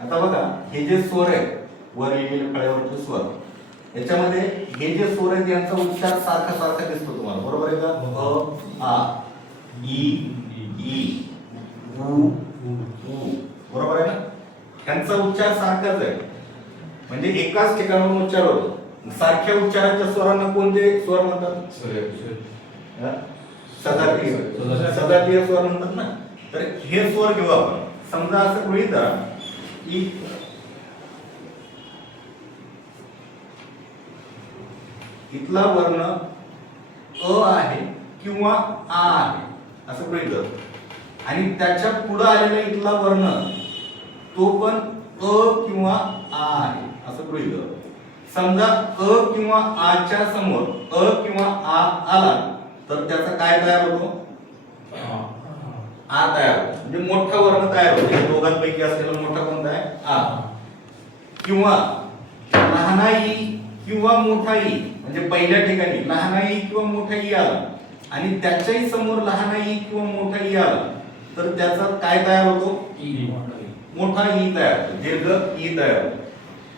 आता बघा हे जे स्वर आहेत वर लिहिलेल्या फळ्यावरचे स्वर याच्यामध्ये हे जे स्वर आहेत यांचा उच्चार सारखा दिसतो तुम्हाला, बरोबर आहे का? अ आ ई ई उ उ, बरोबर आहे ना? त्यांचा उच्चार सारखाच आहे, म्हणजे एकाच ठिकाणाहून उच्चार होतो. सारख्या उच्चाराच्या स्वरांना कोणते स्वर म्हणतात? सजातीय स्वर म्हणतात ना. तर हे स्वर घेऊ आपण. समजा असं गृहीत धरा की इथला वर्ण अ आहे किंवा आ आहे असं गृहीत धरू, आणि त्याच्या पुढे आलेला इथला वर्ण तो पण अ किंवा आ आहे असं गृहीत धरू. समजा अ किंवा आ च्या समोर अ किंवा आ आला तर त्याचा काय तयार होतो? आ तयार होतो, म्हणजे मोठा वर्ण तयार होतो. दोघांपैकी असलेला मोठा कोणता आहे? आ. किंवा लहाना ई किंवा मोठा ई, म्हणजे पहिल्या ठिकाणी लहाना ई किंवा मोठा ई आला आणि त्याच्याही समोर लहाना ई किंवा मोठा ई आला तर त्याचा काय तयार होतो? मोठा ई तयार होतो, दीर्घ ई तयार होतो.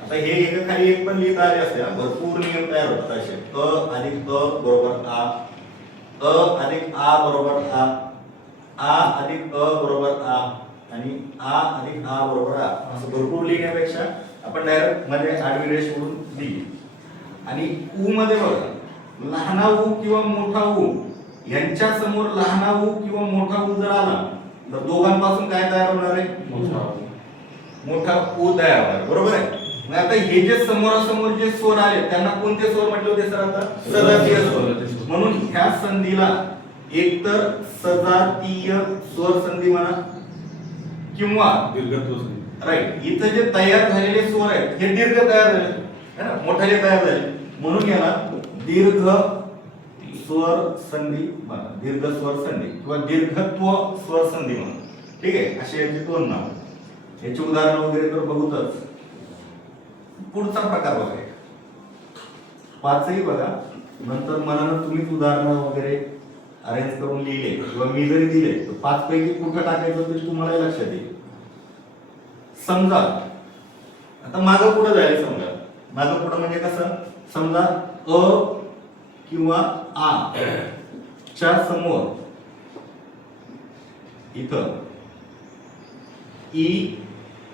आता हे एकाखाली एक पण लिहिता आले असते, भरपूर नियम तयार होतात असे. अ अधिक अ बरोबर आ, अ अधिक आ बरोबर आ अधिक अ बरोबर आ, आणि आ अधिक आ बरोबर आ, असं भरपूर लिहिण्यापेक्षा आपण डायरेक्ट मध्ये आडवी रेष ओढून लिहिली. आणि उ मध्ये बघा लहाना उ किंवा मोठा उ यांच्या समोर लहाना उ किंवा मोठा उ जर आला तर दोघांपासून काय तयार होणार आहे? मोठा उ तयार होणार, बरोबर आहे. मग आता हे जे समोरासमोर जे स्वर आले त्यांना कोणते स्वर म्हटले होते सर? आता सजातीय स्वर. म्हणून ह्या संधीला एकतर सजातीय स्वर संधी म्हणा किंवा दीर्घत्व संधी. राईट. इथं जे तयार झालेले स्वर आहेत हे दीर्घ तयार झाले है ना, मोठाले तयार झाले, म्हणून याला दीर्घ स्वर संधी म्हणा, दीर्घ स्वर संधी किंवा दीर्घत्व स्वर संधी म्हणा. ठीक आहे, असे याचे दोन नाव. याची उदाहरण वगैरे तर बघूतच. पुढचा प्रकार बघा, पाचही बघा, नंतर मनानं तुम्हीच उदाहरण वगैरे अरेंज करून लिहिले किंवा मी जरी दिले तर पाच पैकी कुठं टाकायचं तरी तुम्हाला लक्षात येईल. समजा आता मागं पुढे जायला, समजा मागं पुढे म्हणजे कसं? समजा अ किंवा आ च्या समोर इथं ई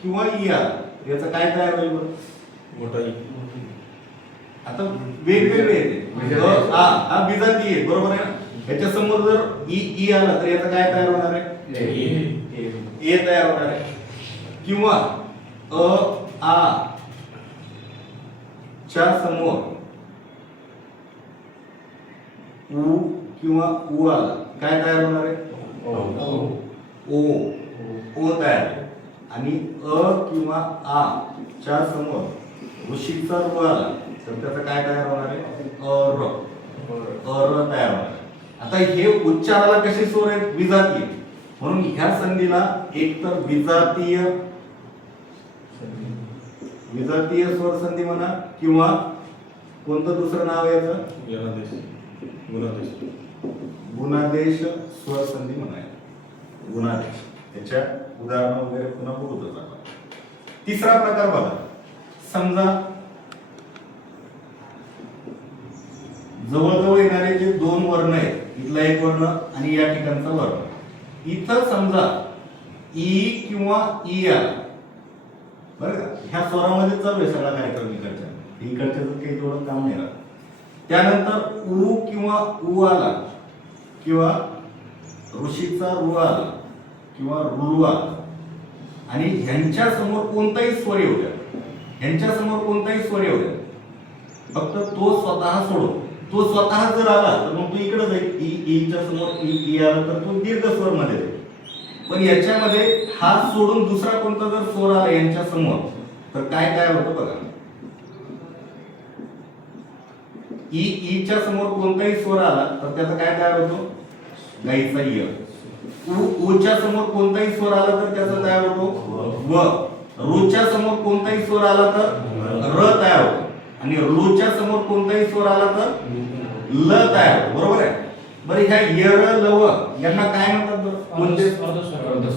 किंवा ई आला, याचं काय तयार होईल? मोठा ई. आता वेगवेगळे येते. हा बिजाती आहे, बरोबर आहे ना. याच्या समोर जर ई ई आला तर याचं काय तयार होणार आहे? ए तयार होणार आहे. किंवा अ आ च्या समोर उ किंवा उ आला काय तयार होणार आहे? ओ ओ तयार. आणि अ किंवा आ च्या समोर ऋषीचा रू आला तर त्याचा काय तयार होणार आहे? अर तयार होणार. आता हे उच्चाराला कसे स्वर आहेत? विजातीय. म्हणून ह्या संधीला एकतर विजातीय स्वर संधी म्हणा किंवा कोणतं दुसरं नाव आहे याचं? गुणादेश स्वर संधी म्हणा. गुणादेश. त्याच्या उदाहरण वगैरे पुन्हा बघूतच आपण. तिसरा प्रकार बघा, समजा जवळजवळ येणारे जे दोन वर्ण आहेत, इथला एक वर्ण आणि या ठिकाणचा वर्ण, इथं समजा ई किंवा ई आला, बरं का? ह्या स्वरामध्ये चालू आहे सगळा कार्यक्रम इकडच्या, इकडच्याच काही थोडं काम नाही राहत. त्यानंतर उ किंवा उ आला किंवा ऋषीचा रू आला किंवा रू आला आणि ह्यांच्या समोर कोणताही स्वर येऊ द्या, ह्यांच्या समोर कोणताही स्वर येऊ द्या, फक्त तो स्वतः सोडून तो स्वतः जर आला तर मग तो इकडे जाईल. ई च्या समोर ई आला तर तो दीर्घ स्वर मध्ये जाईल. पण याच्यामध्ये हा सोडून दुसरा कोणता जर स्वर आला यांच्या समोर तर काय तयार होतं बघा. ई च्या समोर कोणताही स्वर आला तर त्याचा काय तयार होतो? गाईचा य. उ च्या समोर कोणताही स्वर आला तर त्याचा तयार होतो व. रू च्या समोर कोणताही स्वर आला तर र तयार होतो आणि रू च्या समोर कोणताही स्वर आला तर ल तयार होतो, बरोबर आहे. बरं, ह्या य र ल व यांना काय म्हणतात? कोणते?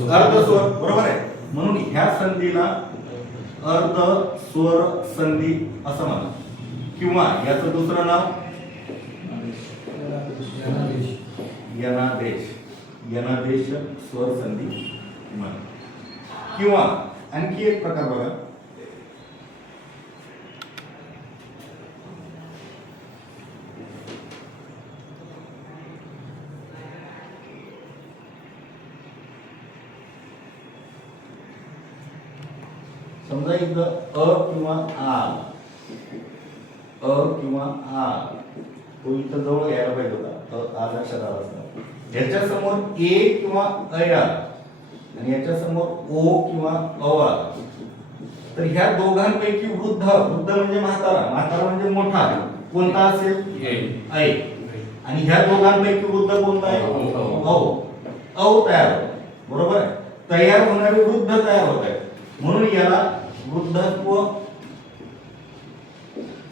अर्धस्वर, बरोबर आहे. म्हणून ह्या संधीला अर्ध स्वर संधी असं म्हणा, किंवा याचं दुसरं नाव यनादेश, यनादेश स्वर संधी म्हणा. किंवा आणखी एक प्रकार बघा, समजा इथं किंवा किंवा तो इथं जवळ यायला पाहिजे होता, लक्षात आला असता. याच्या समोर ए किंवा आला आणि याच्या समोर ओ किंवा आला, तर ह्या दोघांपैकी वृद्ध, वृद्ध म्हणजे म्हातारा, म्हातारा म्हणजे मोठा, कोणता असेल? ऐ. आणि ह्या दोघांपैकी वृद्ध कोणता आहे? औ तयार होतो. बरोबर आहे. तयार होणारे वृद्ध तयार होत आहे, म्हणून याला वृद्धत्व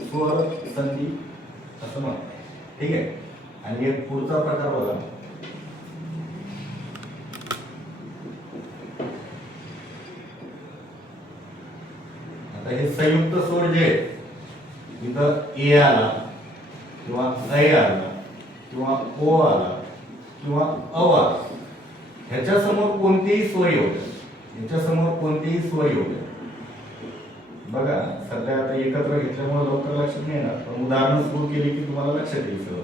स्वर संधी असं म्हणतात. ठीक आहे. आणि एक पुढचा प्रकार बघा, आता हे संयुक्त स्वर जे इथं ए आला किंवा ऐ आला किंवा ओ आला किंवा अ आला, ह्याच्या समोर कोणतेही स्वर येऊ द्या, ह्याच्या समोर कोणतेही स्वर येऊ द्या. बघा सध्या आता एकत्र घेतल्यामुळे लवकर लक्षात नाही येणार, पण उदाहरण सुरू केली की तुम्हाला लक्षात येईल सगळं.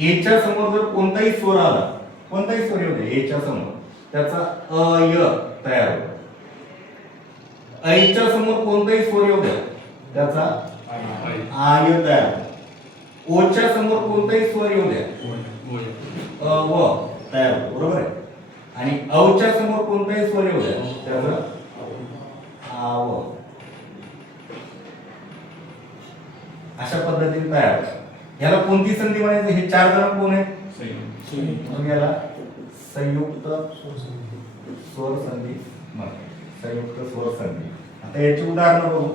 एच्या समोर जर कोणताही स्वर आला, कोणताही स्वर येऊ द्या एच्या समोर, त्याचा अय तयार होतो. ऐच्या समोर कोणताही स्वर येऊ द्या, त्याचा आय तयार होतो. ओच्या समोर कोणताही स्वर येऊ द्या, व तयार होतो. बरोबर आहे. आणि औच्या समोर कोणताही स्वर येऊ द्या, त्याचा आव. अशा पद्धतीने तयार होतं. याला कोणती संधी म्हणायची? हे चार जण कोण आहेत? म्हणून याला संयुक्त स्वर संधी म्हणतात. संयुक्त स्वर संधी. आता याची उदाहरणं बघू.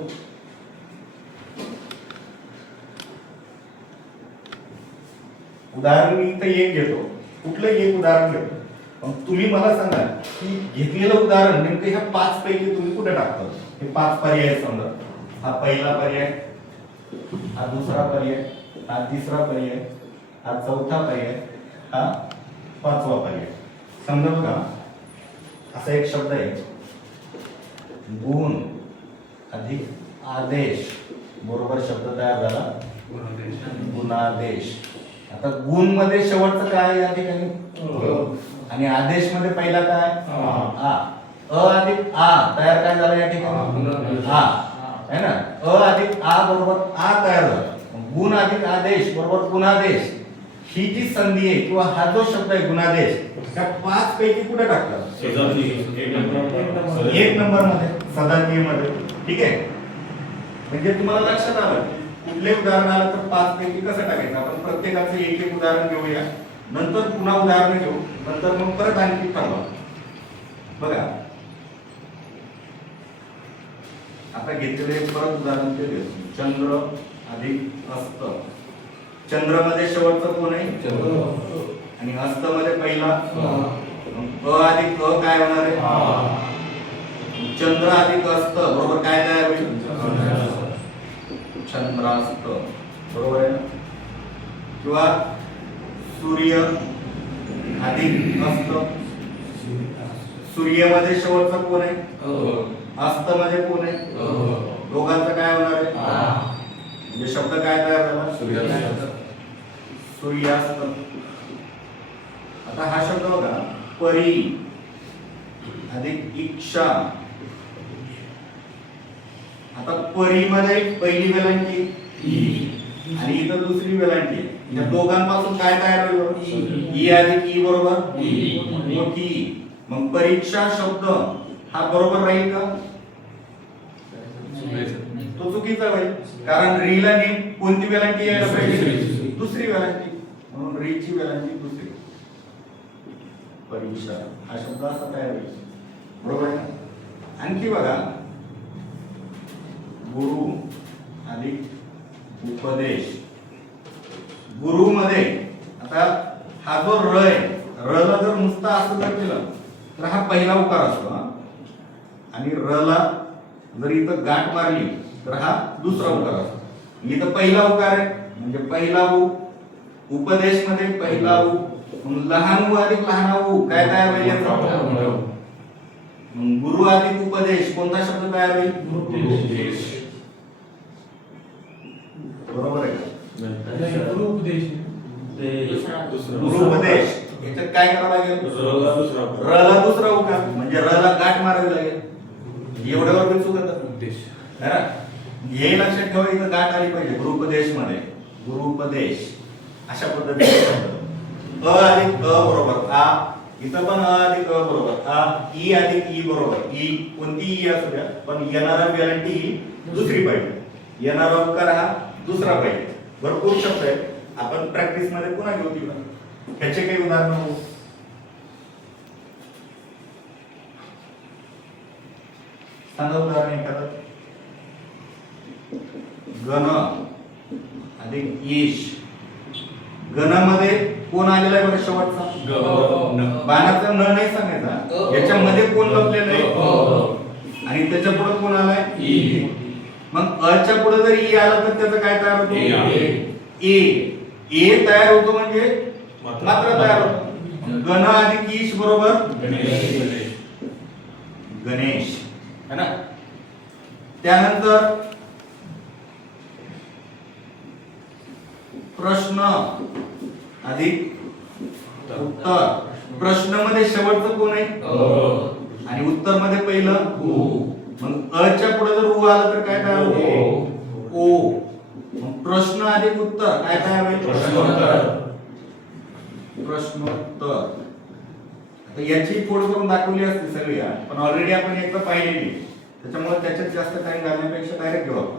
उदाहरण मी इथं एक घेतो, कुठलंही एक उदाहरण घेतो, पण तुम्ही मला सांगा की घेतलेलं उदाहरण नेमकं ह्या पाच पैकी तुम्ही कुठे टाकता? हे पाच पर्याय समजा, हा पहिला पर्याय, हा दुसरा पर्याय, हा तिसरा पर्याय, हा चौथा पर्याय, हा पाचवा पर्याय. समजा बघा असा एक शब्द आहे, गुण अधिक आदेश, बरोबर शब्द तयार झाला, गुणादेश. आता गुण मध्ये शेवटचं काय या ठिकाणी? आणि आदेश मध्ये पहिला काय? आ. अ अधिक आ तयार काय झालं या ठिकाणी? आ है ना. अ अधिक आ बरोबर आ तयार झाला. गुण अधिक आदेश बरोबर गुणादेश. ही जी संधी आहे किंवा हा जो शब्द आहे गुणादेश, त्या पाच पैकी कुठे टाकतात? एक नंबर मध्ये, सदातीय मध्ये. ठीक आहे. म्हणजे तुम्हाला लक्षात आलं कुठले उदाहरण आलं तर पाच पैकी कसं टाकायचं. आपण प्रत्येकाचं एक एक उदाहरण घेऊया, नंतर पुन्हा उदाहरण घेऊ, नंतर मग परत आणखी ठरवा. बघा आता घेतलेले परत उदाहरण केले, चंद्र अधिक अस्त. चंद्र मध्ये शेवटचं कोण आहे? आणि अस्त मध्ये पहिला अ अधिक अ काय होणार आहे? चंद्र अधिक अस्त बरोबर काय तयार होईल? चंद्रास्त. बरोबर आहे ना. किंवा सूर्य अधिक अस्त. सूर्यामध्ये शेवटचं कोण आहे? अस्त मध्ये कोण आहे? दोघांचं काय होणार आहे? म्हणजे शब्द काय तयार झाला? सूर्यास्त. आता हा शब्द बघा, परी अधिक इच्छा. आता परी मध्ये पहिली वेलांटी आणि इथं दुसरी वेलांटी, या दोघांपासून काय तयार होईल? ई अधिक ई बरोबर मोठी. मग परीक्षा शब्द हा बरोबर राहील का? तो चुकीचा होईल, कारण रीला ने कोणती वेलांटी यायला पाहिजे? दुसरी वेलांटी, म्हणून रीची वेलांटी दुसरी. परीक्षा हा शब्द असा तयार होईल. बरोबर आहे. आणखी बघा, गुरु अधिक उपदेश. गुरु मध्ये आता हा जो र आहे, र ला जर नुसता असं जर केलं तर हा पहिला उकार असतो, आणि र ला जर इथं गाठ मारली तर हा दुसरा उकार असतो. इथं पहिला उकार आहे म्हणजे पहिला उ, उपदेश मध्ये पहिला उ, मग लहान उ अधिक लहान उ काय तयार होईल याचा? मग गुरु अधिक उपदेश कोणता शब्द तयार होईल? बरोबर आहे का? गुरु उपदेश गुरु उपदेश याच्यात काय करावं लागेल? र ला दुसरा उकार म्हणजे र ला गाठ मारावी लागेल. एवढ्यावर चुकत उपदेश है ना? हे लक्षात ठेवा इथं गाठ आली पाहिजे गुरुपदेश मध्ये. गुरुपदेश अशा पद्धतीने अ अधिक अ बरोबर आ, इथं पण अ अधिक अ बरोबर आ, ई अधिक ई बरोबर ई, कोणती ई असू द्या पण येणारा गॅरंटी ही दुसरी पाहिजे. येणारा उकार हा दुसरा पाहिजे. भरपूर शब्द आहेत आपण प्रॅक्टिस मध्ये पुन्हा घेऊ दिला. ह्याचे काही उदाहरण होऊ सांगा उदाहरण एखादं. गण अधिक ईश, गणामध्ये कोण आलेला आहे बरं शेवटचा? बाणाचा न नाही सांगायचा, याच्यामध्ये कोण लपलेलं आहे आणि त्याच्या पुढे कोण आलाय? ई. मग अ च्या पुढे जर ई आला तर त्याचं काय तयार होतो? ए. ए तयार होतो म्हणजे मात्र तयार होतो. गण अधिक ईश बरोबर गणेश है ना. त्यानंतर प्रश्न अधिक उत्तर. प्रश्न मध्ये शेवटचं कोण आहे? आणि उत्तर मध्ये पहिलं उ. मग अ च्या पुढे जर उ आला तर काय तयार होतो? ओ. मग प्रश्न अधिक उत्तर काय तयार होईल? प्रश्नोत्तर. आता याची फोड करून दाखवली असते सगळी पण ऑलरेडी आपण एकदा पाहिलेली, त्याच्यामुळे त्याच्यात जास्त टाइम घालण्यापेक्षा डायरेक्ट घेऊ आपण.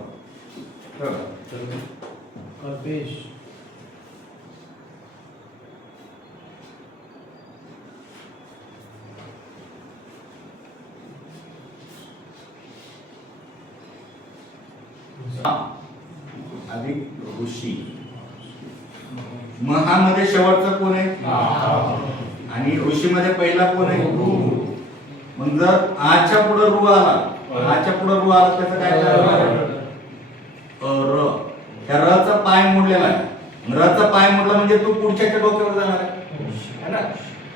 अधिक ऋषी. महामध्ये शेवटचा कोण आहे? आणि ऋषी मध्ये पहिला कोण आहे? मग जर आच्या पुढे रु आला, आच्या पुढे रु आला त्याचं काय करायचं? र. त्या र चा पाय मोडलेला आहे. र चा पाय मोडला म्हणजे तो पुढच्याच्या डोक्यावर जाणार आहे है ना.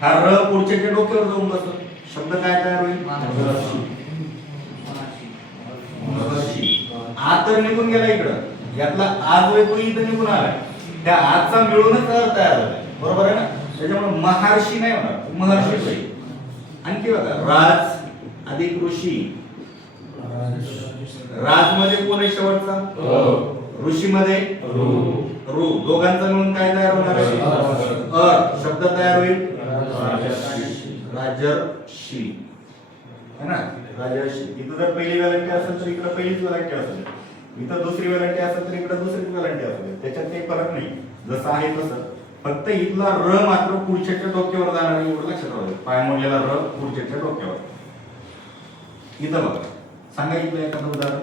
हा र पुढच्याच्या डोक्यावर जाऊन बसतो. शब्द काय तयार होईल? आ तर निघून गेला इकडं, यातला आज वे तो इथं निघून आलाय. त्या आजचा मिळूनच अर्थ तयार झालाय. बरोबर आहे ना. त्याच्यामुळे महर्षी नाही होणार, महर्षी होईल. आणखी बघा राज अधिक ऋषी. राज मध्ये कोण आहे शेवटचा? ऋषी मध्ये रू. दोघांचा मिळून काय तयार होणार आहे? अ. शब्द तयार होईल राजर्षी है ना. राजर्षी. इथं जर पहिली व्हॅरायटी असेल तर इकडे पहिलीच व्हॅरायटी असेल, इथं दुसरी व्हॅरायटी असेल तर इकडे दुसरी व्हॅरायटी असेल. त्याच्यात काही फरक नाही, जसं आहे तसं. फक्त इथला र मात्र पुढच्याच्या डोक्यावर जाणार एवढं लक्षात राहू. पाय मोडलेला र पुढच्याच्या डोक्यावर. इथं बघा सांगा इथलं एखादं उदाहरण.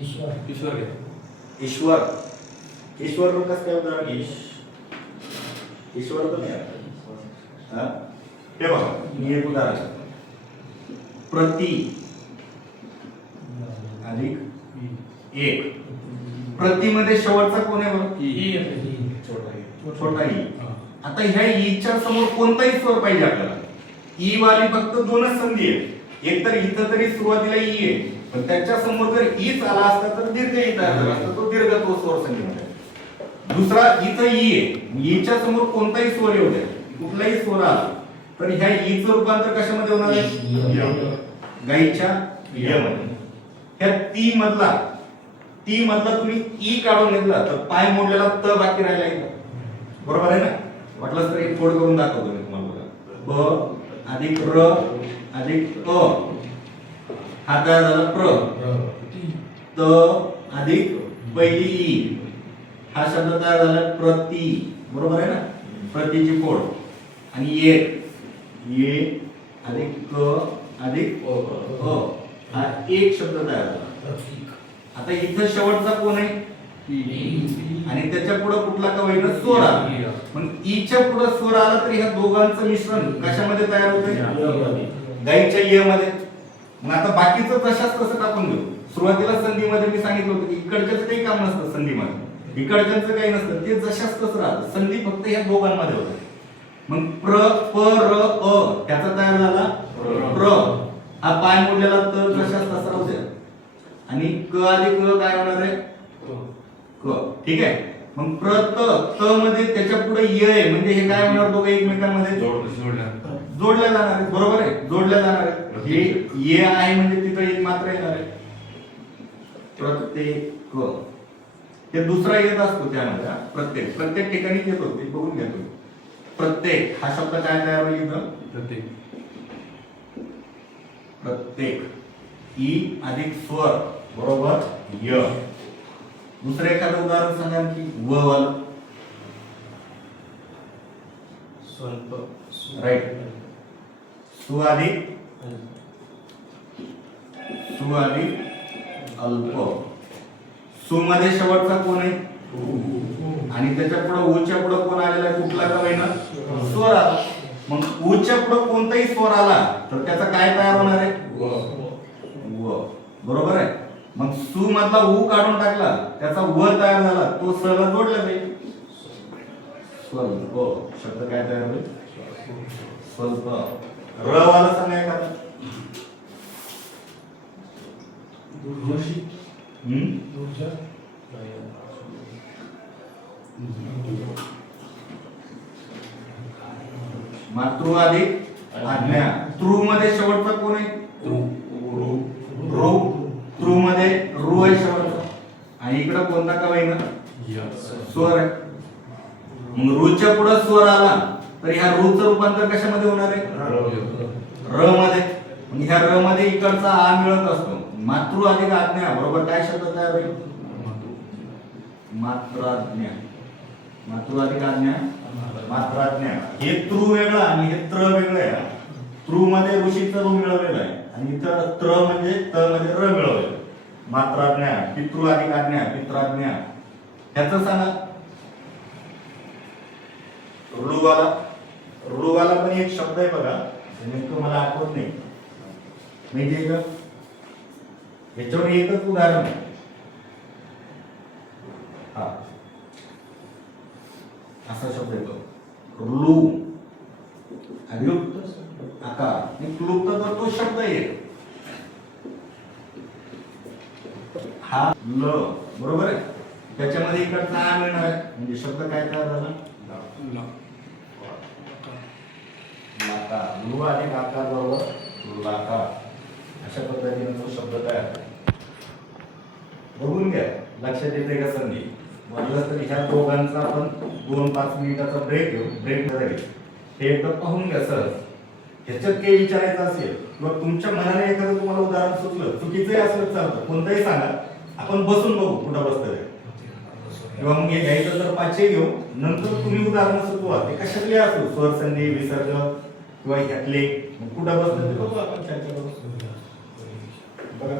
ईश्वर ईश्वर. ईश्वर कसं काय उदाहरण? ईश्वर तर नाही. हे बघा मी एक उदाहरण. प्रति अधिक एक. प्रति मध्ये शेवटचा कोण आहे बरं? छोटा ई. आता ह्या ईच्या समोर कोणताही स्वर पाहिजे आपल्याला. ई वाली फक्त दोनच संधी आहेत. एक तर इथं तरी सुरुवातीला ई आहे, पण त्याच्या समोर जर ईच आला असता तर दीर्घ ई तयार झाला असता, तो दीर्घ तो स्वर संधीमध्ये. दुसरा इथं ई आहे, ईच्या समोर कोणताही स्वर येऊ द्या, कुठलाही स्वर आला तर ह्या ईचं रूपांतर कशामध्ये होणार आहे? गाईच्या य मध्ये. ह्या ती मधला तुम्ही ई काढून घेतला तर पाय मोडलेला त बाकी राहिला इथं. बरोबर आहे ना. वाटलंच तर एक फोड करून दाखवतो मी तुम्हाला. ब अधिक र अधिक अ हा तयार झाला प्र. त अधिक पहिली ई हा शब्द तयार झाला प्रति. बरोबर आहे ना. प्रतीची फोड. आणि ये अधिक क अधिक अ हा एक शब्द तयार झाला. आता इथं शेवटचा कोण आहे? आणि त्याच्या पुढे कुठला का होईना स्वर आला. मग ईच्या पुढे स्वर आला तर ह्या दोघांचं मिश्रण कशामध्ये तयार होते? गाईच्या य मध्ये. मग आता बाकीचं तशाच तसं टाकून देऊ. सुरुवातीला संधीमध्ये मी सांगितलं होतं की इकडच्याच काही काम नसतं संधीमध्ये, इकडच्यांचं काही नसतं, ते जशाच तसं राहतं. संधी फक्त ह्या दोघांमध्ये होते. मग प्र प र अ त्याचा तयार झाला प्र. हा पाय मोडलेला तर तशाच तसा राहू द्या. आणि क आधी क काय होणार आहे? क. ठीक आहे. मग प्र त त मध्ये त्याच्या पुढे य आहे म्हणजे हे काय होणार? दोघे एकमेकांमध्ये जोडल्या जाणार आहेत. बरोबर आहे, जोडल्या जाणार आहेत. हे ये आहे म्हणजे तिथं एक मात्र येणार आहे. प्रत्येक हे दुसरा येत असतो त्यामध्ये. प्रत्येक प्रत्येक ठिकाणी येतो, ते बघून घ्या तुम्ही. प्रत्येक हा शब्द काय तयार होईल इथं? प्रत्येक. ई अधिक स्वर बरोबर य. दुसरं एखादं उदाहरण सांगा की व वाला. राईट. सु अधिक अल्प. सु मध्ये शेवटचा कोण आहे? आणि त्याच्या पुढे ऊच्या पुढे कोण आलेला आहे? कुठला का होईना स्वर आला. मग ऊच्या पुढे कोणताही स्वर आला तर त्याचा काय तयार होणार आहे? व. बरोबर आहे. मग सु मधला ऊ काढून टाकला त्याचा व तयार झाला, तो स ला जोडला जाईल. स्वल्प शब्द काय तयार होईल? स्वल्प. र वाला सांगा एखादा. मातृ अधिक आज्ञा. तृ मध्ये शेवटचा कोण आहे? रू. तृ मध्ये रू आहे शेवटचा. आणि इकडे कोणता का होईना स्वर आहे. मग रूच्या पुढे स्वर आला तर ह्या रूचं रूपांतर कशामध्ये होणार आहे? र मध्ये. मग ह्या र मध्ये इकडचा आ मिळत असतो. मातृ अधिक आज्ञा बरोबर काय शब्द तयार होईल? मात्राज्ञा. मातृ अधिक आज्ञा मात्राज्ञा. हे तृ वेगळं आणि हे त्र वेगळं आहे. तृ मध्ये ऋषीचं रू मिळवलेलं आहे आणि इथं त्र म्हणजे त मध्ये र मिळवलेलं. मात्राज्ञा. पितृ अधिक आज्ञा पित्राज्ञा. ह्याचं सांगा. ऋडूवाला. ऋडूवाला पण एक शब्द आहे बघा, नेमकं मला आठवत नाही. म्हणजे याच्यावर एकच उदाहरण आहे. हा असा शब्द येतो लू. अभियुक्त आकार. क्लुप्त तर तो शब्द आहे हा ल. बरोबर आहे. त्याच्यामध्ये इकडचा आ मिळणार आहे म्हणजे शब्द काय तयार झाला? लाका. लू आणि आकार बरोबर लाका. अशा पद्धतीने तो शब्द तयार आहे. बघून घ्या, लक्षात येते का संधी? म्हटलं तर ह्या दोघांचा आपण 2-5 मिनिटाचा ब्रेक घेऊ. ब्रेक मध्ये हे एकदा पाहून घ्या सर. ह्याच्यात काही विचारायचं असेल किंवा तुमच्या मनाने एखादं तुम्हाला उदाहरण सुचलं, चुकीचंही असलं चालतं, कोणतंही सांगा, आपण बसून बघू कुठं बसतंय. किंवा मग हे घ्यायचं तर 5 घेऊ, नंतर तुम्ही उदाहरण सुचवा. ते कशातले असो, स्वर संधी विसर्ग किंवा ह्यातले कुठं बसतं ते बघू आपण चर्चा करू. बघा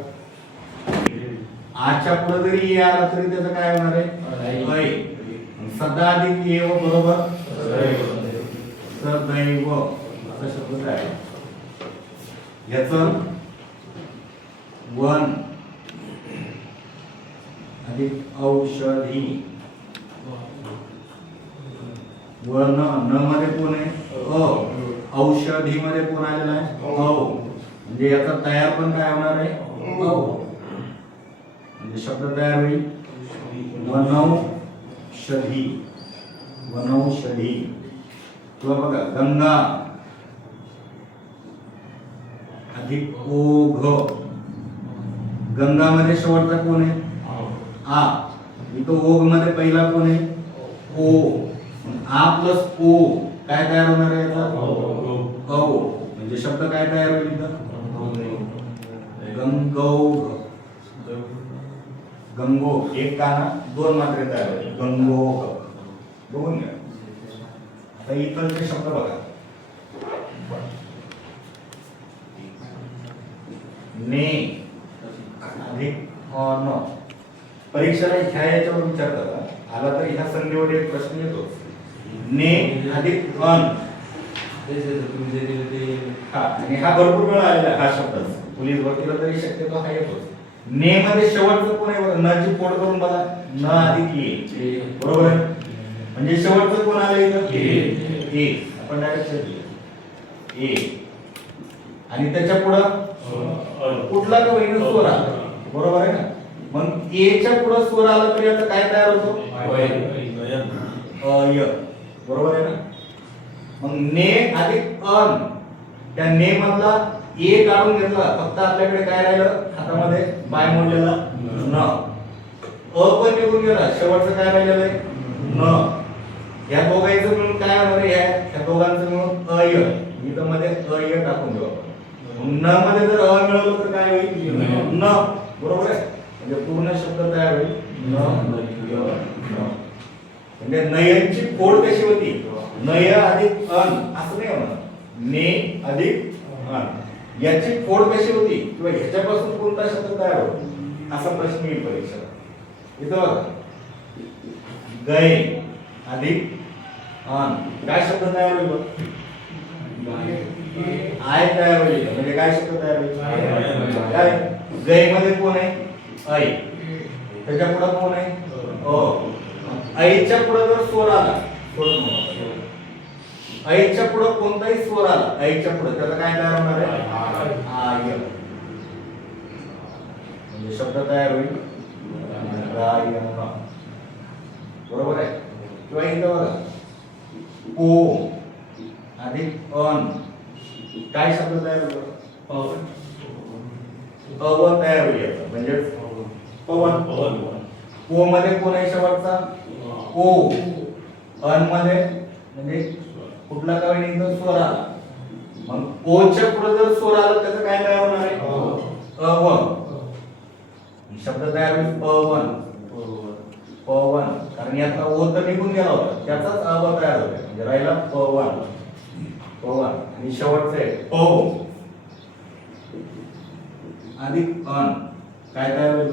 आजच्या पुढे जरी ये आला तरी त्याचं काय होणार आहे? ऐ. सदा अधिक येव बरोबर सदैव असा शब्द आहे. याचं वन अधिक औषधी. वन न मध्ये कोण आहे? अ. औषधी मध्ये कोण आलेला आहे? औ. म्हणजे याचा तयार पण काय होणार आहे? औ. म्हणजे शब्द तयार होईल वनौषधी. वनौषधी. किंवा बघा गंगा अधिक ओघ. गंगा मध्ये शेवटचा कोण आहे? आ. इथं ओघ मध्ये पहिला कोण आहे? ओ. आ प्लस ओ काय तयार होणार आहे याचा? औ. म्हणजे शब्द काय तयार होईल इथं? गंगौघ. गंगो. एक काना 2 मात्रे तयार होईल. गंगोघ. बघून घ्या. आता इथलचे शब्द बघा. ने अधिक न. परीक्षेला ह्या याच्यावर विचार करा, आला तर ह्या संधीवर एक प्रश्न येतो, ने अधिक अन. हा, आणि हा भरपूर वेळा आलेला आहे हा शब्द, पोलीस भरतीला तरी शक्यतो हा येतोच. ने मध्ये शेवटचं कोण आहे बघा, न ची फोड करून बघा, न अधिक ए, बरोबर आहे. म्हणजे शेवटचं कोण आलं इथं, ए. आपण डायरेक्ट ए, आणि त्याच्या पुढं कुठला का वैन स्वर आला, बरोबर आहे ना. मग ए च्या पुढे स्वर आला तरी आता काय तयार होतो, अय, बरोबर आहे ना. मग ने अधिक अन, त्या ने मधला ए काढून घेतला, फक्त आपल्याकडे काय राहिलं हातामध्ये, बाय मोडलेला न. अ पण निघून गेला, शेवटचं काय राहिलेलं आहे, न. या दोघांचं मिळून काय होणार आहे, ह्या दोघांचं मिळून अय, इथं मध्ये अय टाकून देऊ आपण. न मध्ये जर अ मिळवलं तर काय होईल, न, बरोबर आहे. म्हणजे पूर्ण शब्द तयार होईल, न य न. म्हणजे नयनची फोड कशी होती, नय अधिक अन, असं नाही होणार, ने अधिक अन. याची फोड कशी होती किंवा ह्याच्यापासून कोणता शब्द तयार होतो, असा प्रश्न येईल परीक्षेला. इथं बघा, गए अधिक अन, काय शब्द तयार होईल, आय तयार होईल. म्हणजे काय शब्द तयार होईल, काय, गए मध्ये कोण आहे, ऐ, त्याच्या पुढे कोण आहे, अ. ऐच्या पुढे जर स्वर आला, ऐच्या पुढे कोणताही स्वर आला, ऐच्या पुढे त्याचा काय तयार होणार आहे, आय. म्हणजे शब्द तयार होईल गायन, बरोबर आहे. किंवा इथं बघा, ओ अधिक अन, काय शब्द तयार होतो, पवन तयार होईल. म्हणजे पवन, ओ मध्ये कोण आहे शेवटचा, ओ. अन मध्ये म्हणजे कुठला का वेळी इथं स्वर आला, मग ओ च्या पुढे जर स्वर आला त्याचं काय तयार होणार आहे, अव. शब्द तयार होईल पवन, पवन, कारण यातला ओ तर निघून गेला होता, त्याचाच अव तयार होतो. म्हणजे राहिला पवन, पवन. आणि शेवटचं आहे पव अधिक अन, काय तयार होईल,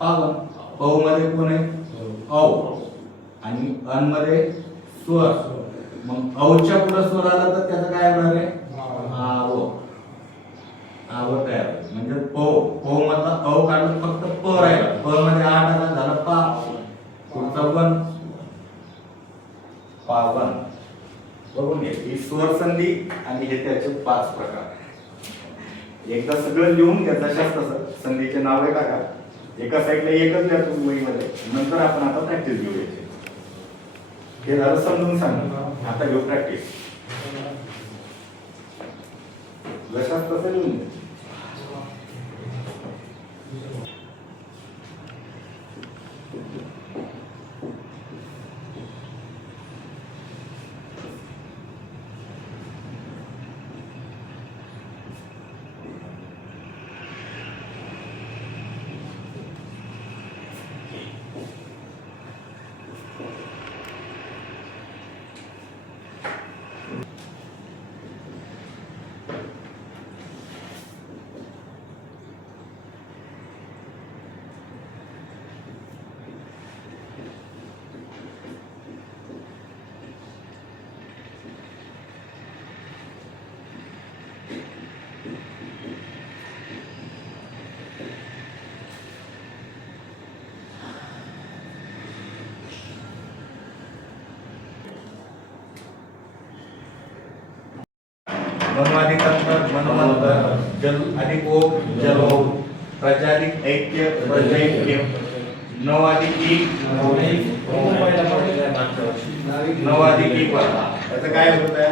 पावन. पव मध्ये कोण आहे, औ, आणि अन मध्ये स्वर. मग औच्या पुढे स्वर आला तर त्याचं काय होणार आहे, आव, आव तयार. म्हणजे पव, पव मधला औ काढून फक्त प राहिला, प मध्ये आ टाकला, झाला पा, पुढचा वन, पावन. बघून घ्या ही स्वर संधी आणि हे त्याचे 5 प्रकार. एकदा सगळं लिहून घ्या तशाच तसं, संधीचे नावे टाका, एका साईडला एकच द्या तुम्ही वहीमध्ये, नंतर आपण आता प्रॅक्टिस घेऊ याची. हे झालं समजून सांग, आता घेऊ प्रॅक्टिस. जशाच तसं लिहून घ्या. मनवाधिक अंतर, मनवंतर, जल अधिक ओप, जलोप, प्रजा अधिक ऐक्य, प्रजैक्य, नव अधिक एक, नव अधिक एक. याचं काय होत आहे,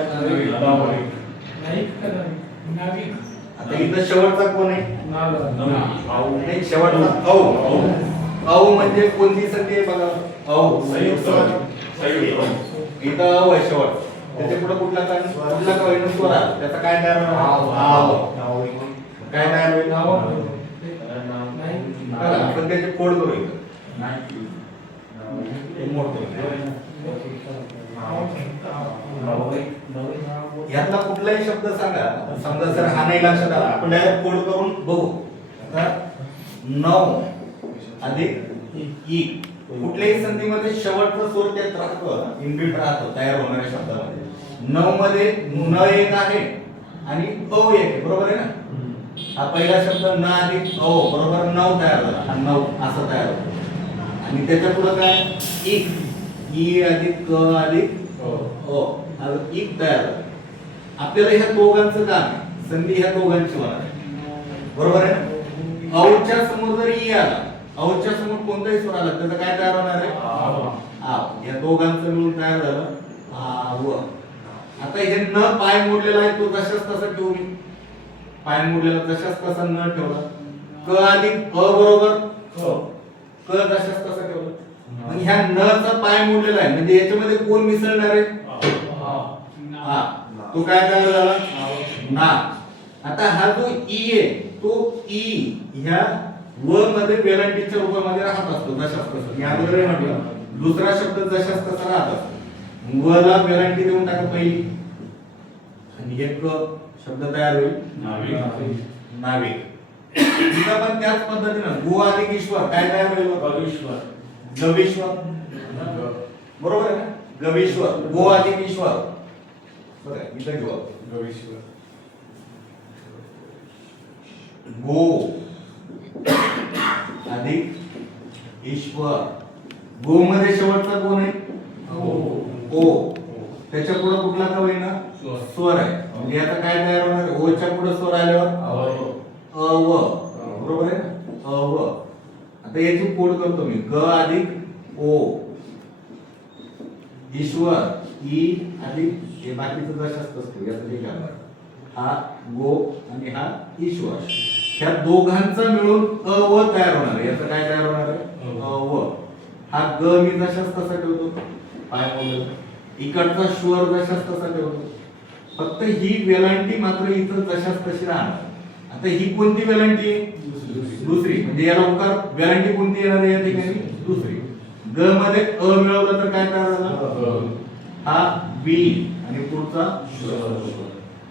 आता इथं शेवटचा कोण आहे, नाही, शेवटचा औ. औ म्हणजे कोणती संधी आहे बघा, औ, इथं औ आहे शेवट, त्याच्या पुढे कुठला का होईल स्वर आला, त्याचा काय तयार होईल, काय तयार होईल, आपण त्याचे कोड करू इथं. यातला कुठलाही शब्द सांगा, समजा सर हा नाही लक्षात आला, आपण डायरेक्ट कोड करून बघू. आता 9 अधिक ई. कुठल्याही संधीमध्ये शेवटचा स्वर त्यात राहतो, इनबिल्ट राहतो तयार होणाऱ्या शब्दामध्ये. न मध्ये न एक आहे आणि अ एक आहे, बरोबर आहे ना. हा पहिला शब्द न अधिक अ बरोबर 9 तयार झाला. हा 9 असा तयार होतो. आणि त्याच्या पुढे काय एक ई अधिक क अधिक अ एक तयार झाला. आपल्याला ह्या दोघांचं काम आहे, संधी ह्या दोघांची होणार आहे, बरोबर आहे ना. औच्या समोर जर ई आला, औच्या समोर कोणताही स्वर आला त्याचं काय तयार होणार आहे आव. या दोघांचं मिळून तयार झालं आव. आता हे न पाय मोडलेला आहे, तो तशाच तसा ठेवू मी. पाय मोडलेला तशाच तसा न ठेवला. क अधिक अ बरोबर क तशाच तसा ठेवला. मग ह्या न चा पाय मोडलेला आहे म्हणजे याच्यामध्ये कोण मिसळणार आहे हा. तो काय तयार झाला ना. आता हा जो ई आहे तो ई ह्या व मध्ये वेलांटीच्या रूपामध्ये राहत असतो जशाच तसा. या अगोदर म्हटलं दुसरा शब्द जशाच तसा राहत असतो. व ला वेलांटी देऊन टाका पहिली आणि एक शब्द तयार होईल नाविक. इथं पण त्याच पद्धतीनं गो अधिक ईश्वर काय तयार होईल गवीश्वर. बरोबर आहे ना. गवीश्वर गो अधिक ईश्वर. बघा इथं घेऊ गवीश्वर. गो अधिक ईश्वर. गो मध्ये शेवटचा कोण आहे ओ. त्याच्या पुढे कुठला का होईना स्वर आहे म्हणजे याचा काय तयार होणार. ओ च्या पुढे स्वर आल्यावर अ व. बरोबर आहे ना अ व. आता याची कोड करतो मी ग अधिक ओ ईश्वर ई अधिक हे बाकीचं जशाच असतो याचं ठीक आहे. हा गो आणि हा ईश्वर. ह्या दोघांचा मिळून अ व तयार होणार आहे. याचं काय तयार होणार आहे अ व. हा ग मी जशाच तसा ठेवतो पाय बोललो. इकडचा स्वर जशाच तसा ठेवतो. फक्त ही वेलांटी मात्र इथं जशाच तशी राहणार. आता ही कोणती वेलांटी आहे दुसरी. म्हणजे याला उकार वेलांटी कोणती येणार आहे या ठिकाणी दुसरी. ग मध्ये अ मिळवलं तर काय तयार झाला हा बी आणि पुढचा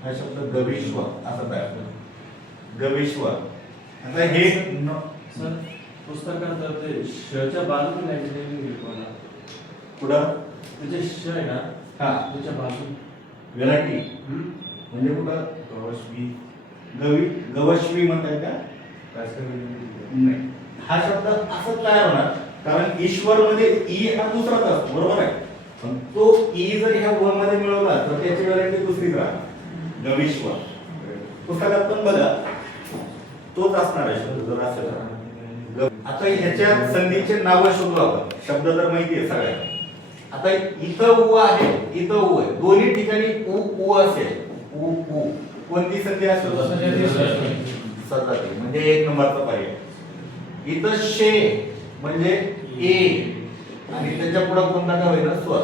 हा शब्द गवीश्वर असा तयार झाला गवीश्वर. आता हे सर पुस्तकात ते शच्या बाजूला पुढं म्हणजे श आहे ना हा त्याच्या बाजू वेलांटी म्हणजे कुठं गवश्वी म्हणताय का नाही. हा शब्द असंच तयार होणार कारण ईश्वर मध्ये ई हा दुसराच असतो, बरोबर आहे. पण तो ई जर ह्या व मध्ये मिळवला तर त्याची वेलांटी दुसरीच राहणार गवीश्वर. पुस्तकात पण बघा तोच असणार आहे शब्द जर असेल. आता ह्याच्या संधीचे नाव शोधू आपण. शब्द तर माहिती आहे सगळ्यांना. आता इथं उ आहे इथं उ आहे. दोन्ही ठिकाणी उ उ असेल उ उ. कोणती संधी असेल सजाती म्हणजे एक नंबरचा पर्याय. इथं शे म्हणजे ए आणि त्याच्या पुढे कोणता का होईना स्वर.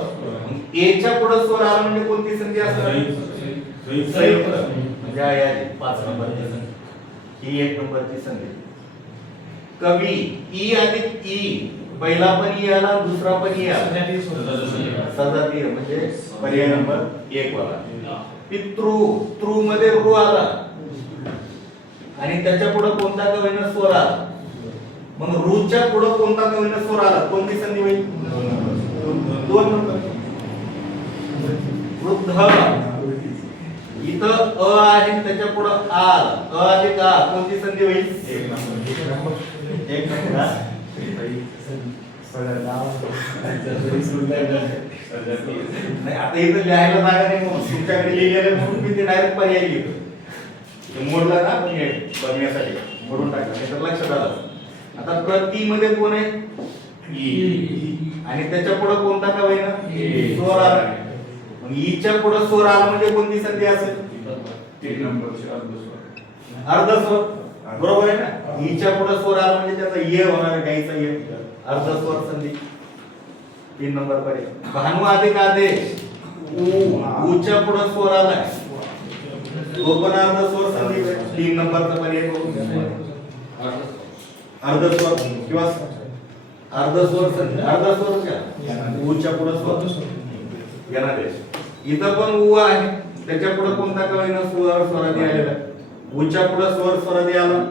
मग ए च्या पुढे स्वर आला म्हणजे कोणती संधी असेल संयुक्त म्हणजे आहे 5 नंबरची संधी. ही 1 नंबरची संधी. कवी ई अधिक ई. पहिला पण ई आला दुसरा पण ई आला सजातीय म्हणजे पर्याय नंबर 1 वाला. पितृ तृ मध्ये रू आला आणि त्याच्या पुढे कोणता का होईना स्वर आला. मग रूच्या पुढे कोणता का होईना स्वर आला कोणती संधी होईल 2 नंबर. वृद्ध इथं अ आहे त्याच्या पुढे आ आला. अ अधिक आ कोणती संधी होईल 1 नंबर. 1 नंबर. नाही आता इथं लिहायला जागा नाही म्हणून तुमच्याकडे लिहिलेलं म्हणून मी ते डायरेक्ट पर्याय लिहितो. मोडला ना आपण हे बघण्यासाठी म्हणून टाकला नाही तर लक्षात आलं. आता प्रति मध्ये कोण आहे ई आणि त्याच्या पुढे कोणता का होईना स्वर आला. मग ईच्या पुढे स्वर आला म्हणजे कोणती संधी असेल 3 नंबरचे अर्ध स्वर. बरोबर आहे ना. ईच्या पुढे स्वर आला म्हणजे त्याचा ये होणार आहे गाईचा ये अर्ध स्वर संधी 3 नंबर पर्याय. भानु अधिक आदेश उ च्या पुढे स्वर आलाय तो पण अर्ध स्वर संधी 3 नंबरचा पर्याय. अर्ध स्वर किंवा अर्ध स्वर संधी अर्ध स्वर क्या उ च्या पुढे स्वर यनादेश. इथं पण उ आहे त्याच्या पुढे कोणता का होईना स्वर स्वरादी आलेला उ च्या पुढे स्वर स्वरादी आला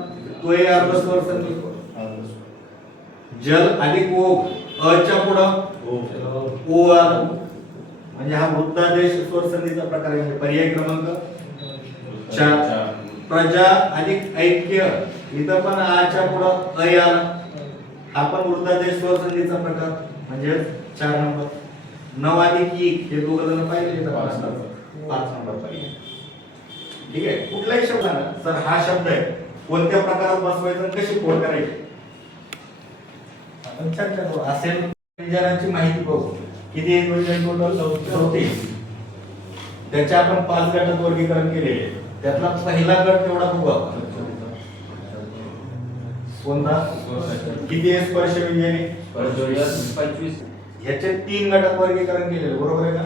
तोही अर्ध स्वर संधी जल अधिक ओघ, अच्या पुढं ओ आलं. म्हणजे हा वृत्तादेश स्वर संधीचा प्रकार आहे. पर्याय क्रमांक 4. प्रजा अधिक ऐक्य, इथं पण आच्या पुढं अय आला. हा पण वृत्तादेश स्वर संधीचा प्रकार म्हणजे 4 नंबर. 9 अधिक एक हे दोघं जण पाहिले तर 5 नंबर पाहिजे. ठीक आहे. कुठलाही शब्द ना सर हा शब्द आहे कोणत्या प्रकारात बसवायचा आणि कशी फोड करायची आपण चर्चा करू. असेल व्यंजनाची माहिती पाहू. किती एक व्यंजन टोटल 34. त्याच्या आपण 5 गटात वर्गीकरण केलेले. त्यातला पहिला गट तेवढा बघू आपण. कोणता? किती आहे स्पर्श व्यंजने? 25. ह्याचे 3 गटात वर्गीकरण केलेले बरोबर आहे का?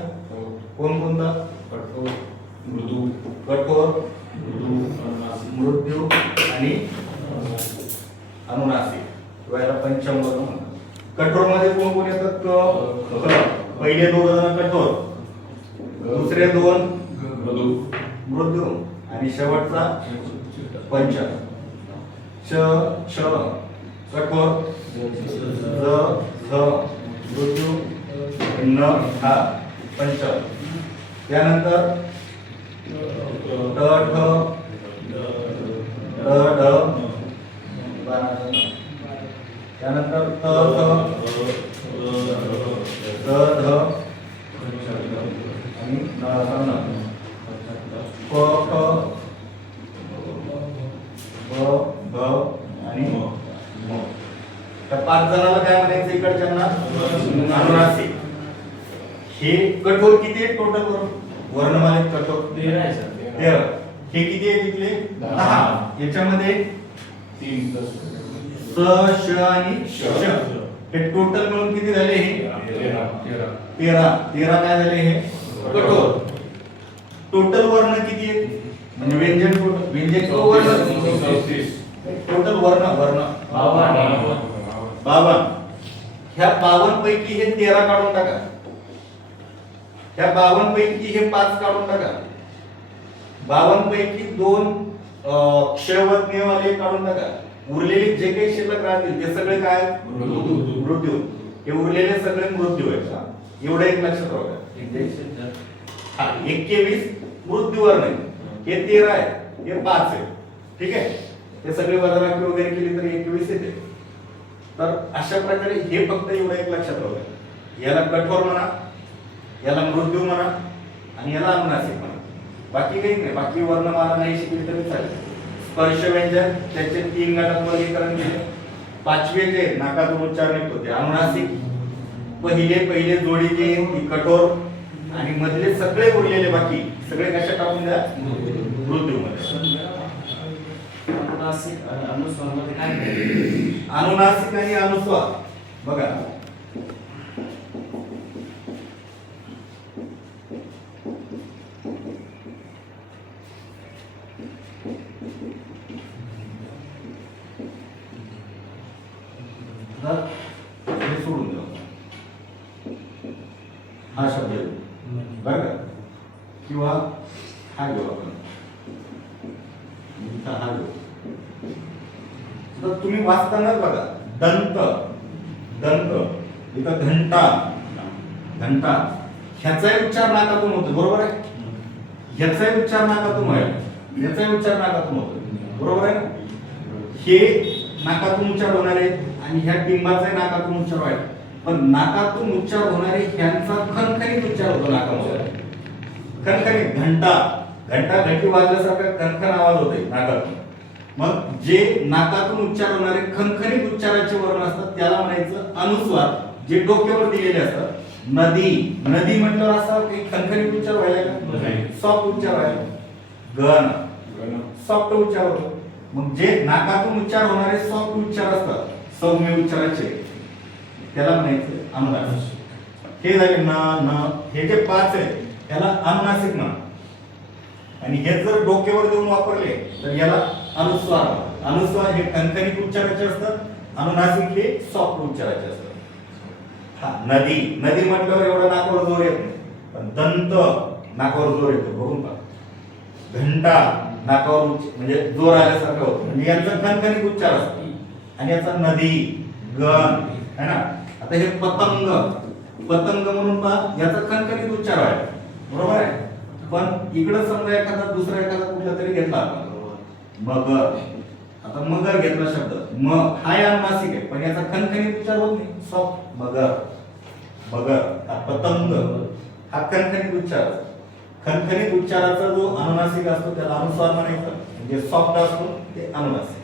कोण कोणता? कठोर, मृदू, कठोर, अनुनासिक, मृत्यू आणि अनुनासिक. याला पंचमवर्ग म्हणतात. कठोर मध्ये कोण कोण येतात? क. पहिले 2 जण कठोर, दुसरे 2 मृदू, मृदू आणि शेवटचा पंच. च छ कठोर, ज झ मृदू, न हा पंच. त्यानंतर ट ठ ड ढ त्यानंतर त थ द ध आणि न न प फ ब भ आणि म. त्या 5 जणांना काय म्हणायचं इकडच्यांना? अनुनासिक. हे कठोर किती आहे टोटल वर्णमालेत? कठोर 13 आहे सर. 13. हे किती आहे तिथले? 10. याच्यामध्ये 3 स श आणि श हे टोटल मिळून किती झाले? हे 13 काय झाले? हे कठोर. टोटल वर्ण किती आहेत? म्हणजे व्यंजन टोटल व्यंजन वर्ण टोटल वर्ण 52. ह्या 52 पैकी हे 13 काढून टाका. ह्या 52 पैकी हे 5 काढून टाका. 52 पैकी 2 क्षयवज्ञवाले काढून टाका. उरलेले जे काही शिल्लक राहतील ते सगळे काय? मृत्यू. हे उरलेले सगळे मृत्यू आहेत. एवढं एक लक्षात ठेवा. हा 21 मृत्यूवर नाही. हे 13 आहे, हे 5 आहे. ठीक आहे. हे सगळे वजाबाकी वगैरे केली तर 21 येते. तर अशा प्रकारे हे फक्त एवढं एक लक्षात ठेवा. याला कठोर म्हणा, याला मृत्यू म्हणा आणि याला अनुनासिक म्हणा. बाकी काही नाही. बाकी वर्णमाला नाही शिकली तरी चालेल. स्पर्श व्यंजन त्याचे 3 गटात वर्गीकरण केले. 5वे जे नाकातून उच्चार निघतो ते अनुनासिक. पहिले जोडीचे ती कठोर आणि मधले सगळे उरलेले बाकी सगळे कशा टाकून द्या? मृत्यू मध्ये. अनुनासिक आणि अनुस्वार मध्ये काय आहे? अनुनासिक आणि अनुस्वार बघा. हे सोडून द्या. हा शब्द बरं का? किंवा हा घेऊ आपण. हा घेऊ. तर तुम्ही वाचतानाच बघा दंत इथं घंटा ह्याचाही उच्चार नाकातून होतो बरोबर आहे. ह्याचाही उच्चार नाकातून आहे, ह्याचाही उच्चार नाकातून होतो बरोबर आहे. हे नाकातून उच्चार होणारे आणि ह्या टिंबाचाही नाकातून उच्चार आहे. पण नाकातून उच्चार होणारे ह्यांचा खणखणीत उच्चार होतो नाकामध्ये. खणखणीत घंटी वाजल्यासारखा खणखण आवाज होते नाकातून. मग जे नाकातून उच्चार होणारे खणखणीत उच्चाराचे वर्ण असतात त्याला म्हणायचं अनुस्वार, जे डोक्यावर दिलेले असतात. नदी म्हटल्यावर असा काही खणखणीत उच्चार व्हायला का? सॉफ्ट उच्चार व्हायला. गण सॉफ्ट उच्चार होतो. मग जे नाकातून उच्चार होणारे सॉफ्ट उच्चार असतात सौम्य उच्चाराचे त्याला म्हणायचं अनुनासिक. हे झाले न हे जे 5 आहे त्याला अनुनासिक म्हणा. आणि हे जर डोक्यावर देऊन वापरले तर याला अनुस्वार. अनुस्वार हे खणखणीत उच्चाराचे असतात, अनुनासिक हे सॉफ्ट उच्चाराचे असतात. हा नदी म्हटल्यावर एवढा नाकावर जोर येत नाही, पण दंत नाकावर जोर येतो बघून पहा. घंटा नाकावर म्हणजे जोर आल्यासारखं होतं, म्हणजे यांचा खणखणीत उच्चार असतो. आणि याचा नदी गण है ना. आता हे पतंग पतंग म्हणून पहा, याचा खणखणीत उच्चार आहे बरोबर आहे. पण इकडे समजा एखादा दुसरा एखादा कुठला तरी घेतला आपण मगर. आता मगर घेतला शब्द म हा अनुनासिक आहे पण याचा खणखणीत उच्चार होत नाही. सॉफ्ट मगर मगर. हा पतंग हा खणखणीत उच्चार. खणखणीत उच्चाराचा जो अनुनासिक असतो त्याला अनुस्वार म्हणायचं, म्हणजे सॉफ्ट असतो ते अनुनासिक.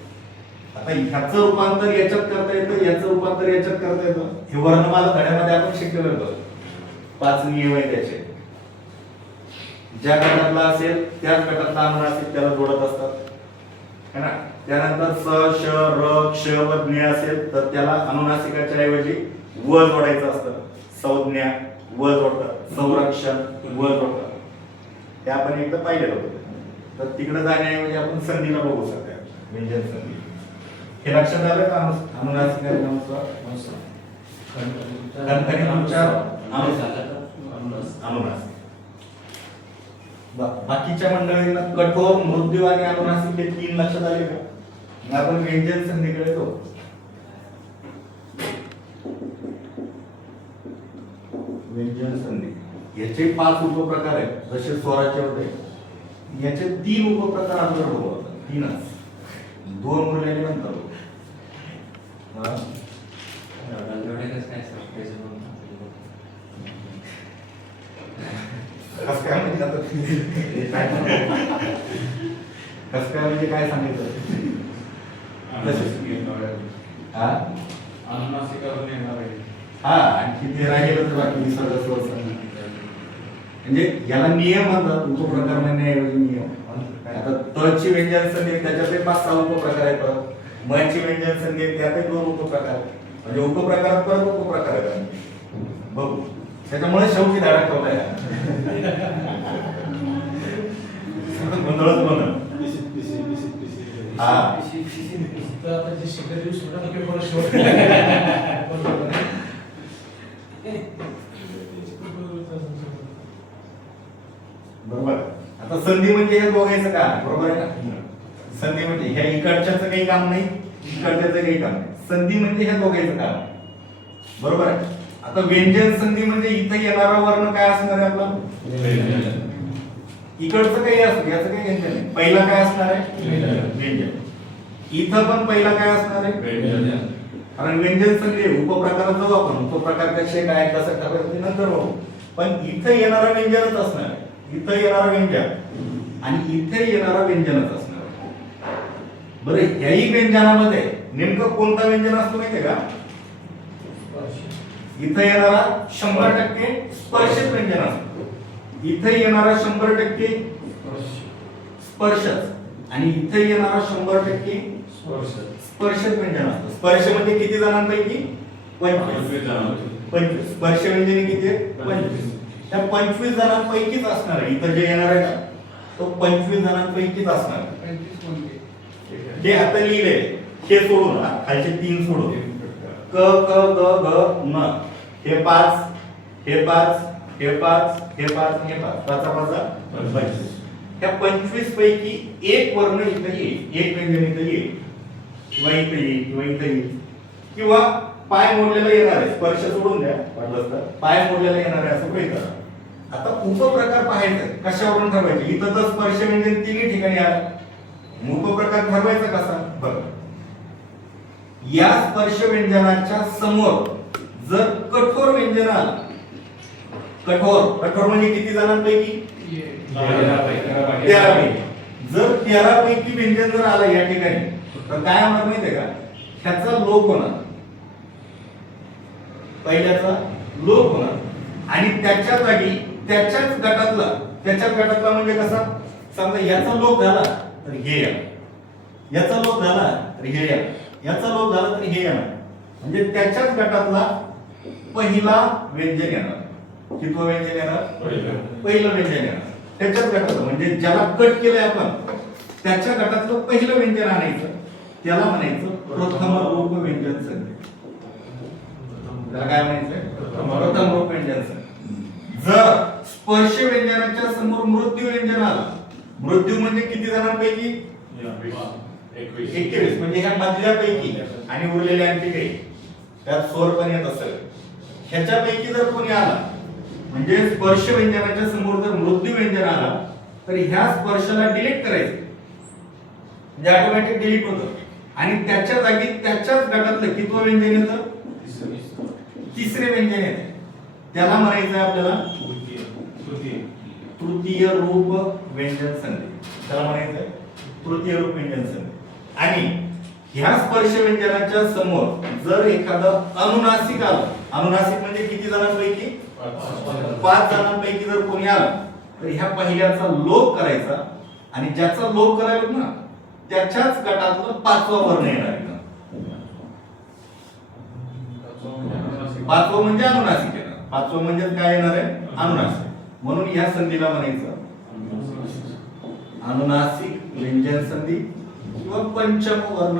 आता ह्याचं रूपांतर याच्यात करता येतं, याचं रूपांतर याच्यात करता येतं. हे वर्णमाला धड्यामध्ये आपण शिकलेलं होतं. 5 नियम आहे त्याचे. ज्या गटातला असेल त्याच गटातला अनुनासिक त्याला जोडत असतात है ना. त्यानंतर स श र क्ष व ज्ञ असेल तर त्याला अनुनासिकाच्या ऐवजी व जोडायचं असतं. संज्ञा व जोडतात, संरक्षण व जोडतात. ते आपण एकदा पाहिलेलं होतं. तर तिकडे जाण्याऐवजी आपण संधीला बघू शकता, व्यंजन संधी. हे लक्षात आलं का अनुनासिक आणि अनुस्वार? खणखणीत उच्चार अनुनासिक. बाकीच्या मंडळींना कठोर, मृदू आणि अनुनासिक हे 3 लक्षात आले का? मग आपण व्यंजन संधीकडे जाऊ. व्यंजन संधी याचे 5 उपप्रकार आहेत. जसे स्वराचे होते याचे 3 उपप्रकार अगोदर बघू आपण. 3च, 2 उरलेले नंतर बघू. कसं काय म्हणजे आता कसं काय म्हणजे काय सांगितलं? हा अनुनासिकावरून येणार आहे. हा आणखी ते राहिलेलं तर बाकी निसर्ग स्वर संधी. म्हणजे याला नियम म्हणतात, उपप्रकार म्हणण्याऐवजी नियम. आता त ची व्यंजन संधी त्याच्यातले 5-6 उपप्रकार आहेत. परत म ची व्यंजन संधी त्यातही 2 उपप्रकार आहेत. म्हणजे उपप्रकारात परत उपप्रकार आहेत बघू. त्याच्यामुळे शेवटी धाडा ठेवलाय गोंधळच बनल. हा बरोबर. आता संधी म्हणजे हे बघायचं का? बरोबर आहे ना. संधी म्हणजे ह्या इकडच्याचं काही काम नाही, इकडच्याचं काही काम नाही. संधी म्हणजे हे बघायचं काम. बरोबर आहे. आता व्यंजन संधी म्हणजे इथे येणारा वर्ण काय असणार आहे आपला? इकडचं काही असतं, याचं काही व्यंजन नाही. पहिला काय असणार आहे? व्यंजन. इथं पण पहिला काय असणार आहे? कारण व्यंजन संधी उपप्रकारात जाऊ आपण. उपप्रकार कसे काय कसं ठरवायचं ते नंतर बघू. पण इथं येणारा व्यंजनच असणार आहे. इथं येणारा व्यंजन आणि इथे येणारा व्यंजनच असणार आहे. बरं, ह्याही व्यंजनामध्ये नेमकं कोणता व्यंजन असतो माहितीये का? इथं येणारा 100% स्पर्शित व्यंजन असतो. इथे येणारा 100% स्पर्शच आणि इथे येणारा 100% स्पर्शित व्यंजन असतं. स्पर्श म्हणजे किती जणांपैकी? 25. स्पर्श व्यंजने किती आहेत? 25. त्या 25 जणांपैकीच असणार आहे. इथं जे येणार आहे का तो 25 जणांपैकीच असणार आहे. हे आता लिहिले हे सोडून, खालचे 3 सोडून, क क ग ग न, हे 5, हे 5, हे 5, हे 5, हे 5, 5 25. त्या 25 पैकी एक वर्ण इथे येईल, एक व्यंजन इथे येईल, किंवा इथे येईल, किंवा इथे येईल, किंवा पाय मोडलेला येणार आहे. स्पर्श सोडून द्या, वाटलं तर पाय मोडलेला येणार आहे असं गृहीत धरा. आता उपप्रकार पाहायचे कशावरून ठरवायचे? इथं तर स्पर्श व्यंजन 3 ठिकाणी आलं. उपप्रकार ठरवायचा कसा? बघा, या स्पर्श व्यंजनाच्या समोर जर कठोर व्यंजन आलं, कठोर कठोर म्हणजे किती जणांपैकी? 13 पैकी. जर 13 पैकी व्यंजन जर आलं या ठिकाणी तर काय होणार माहितीये का? ह्याचा लोप होणार, पहिल्याचा लोप होणार आणि त्याच्या जागी त्याच्याच गटातला म्हणजे कसा? समजा याचा लोप झाला तर हे या, याचा लोप झाला तर हे या, याचा लोप झाला तर हे येणार. म्हणजे त्याच्याच गटातला पहिला व्यंजन येणार. कितवं व्यंजन येणार? पहिलं व्यंजन येणार त्याच्याच गटातलं. म्हणजे ज्याला कट केलंय आपण त्याच्या गटातलं पहिलं व्यंजन आणायचं, त्याला म्हणायचं प्रथम रूप व्यंजन संधी. त्याला काय म्हणायचं? प्रथम रूप व्यंजन संधी. जर स्पर्श व्यंजनाच्या समोर मृत्यू व्यंजन आलं, मृत्यू म्हणजे किती जणांपैकी? 21. 21. म्हणजे ह्या मधल्या पैकी आणि उरलेल्या आणखी काही त्यात स्वर पण येत असेल, ह्याच्यापैकी जर कोणी आला म्हणजे स्पर्श व्यंजनाच्या समोर जर मृत्यू व्यंजन आला तर ह्या स्पर्शाला डिलीट करायचं, म्हणजे ऑटोमॅटिक डिलीट होतं आणि त्याच्या जागी त्याच्याच गटातलं कितवं व्यंजन येतं? तिसरे व्यंजन येते, त्याला म्हणायचं आहे आपल्याला तृतीय रूप व्यंजन संधी. त्याला म्हणायचं आहे तृतीय रूप व्यंजन संधी. आणि ह्या स्पर्श व्यंजनाच्या समोर जर एखादं अनुनासिक आलं, अनुनासिक म्हणजे किती जणांपैकी? 5 जणांपैकी जर कोणी आलं तर ह्या पहिल्याचा लोप करायचा आणि ज्याचा लोप करायला ना त्याच्याच गटातलं 5वं वर्ण येणार आहे. 5वं म्हणजे अनुनासिक येणार. 5वं म्हणजे काय येणार आहे? अनुनासिक. म्हणून या संधीला म्हणायचं अनुनासिक व्यंजन संधी किंवा पंचम वर्ण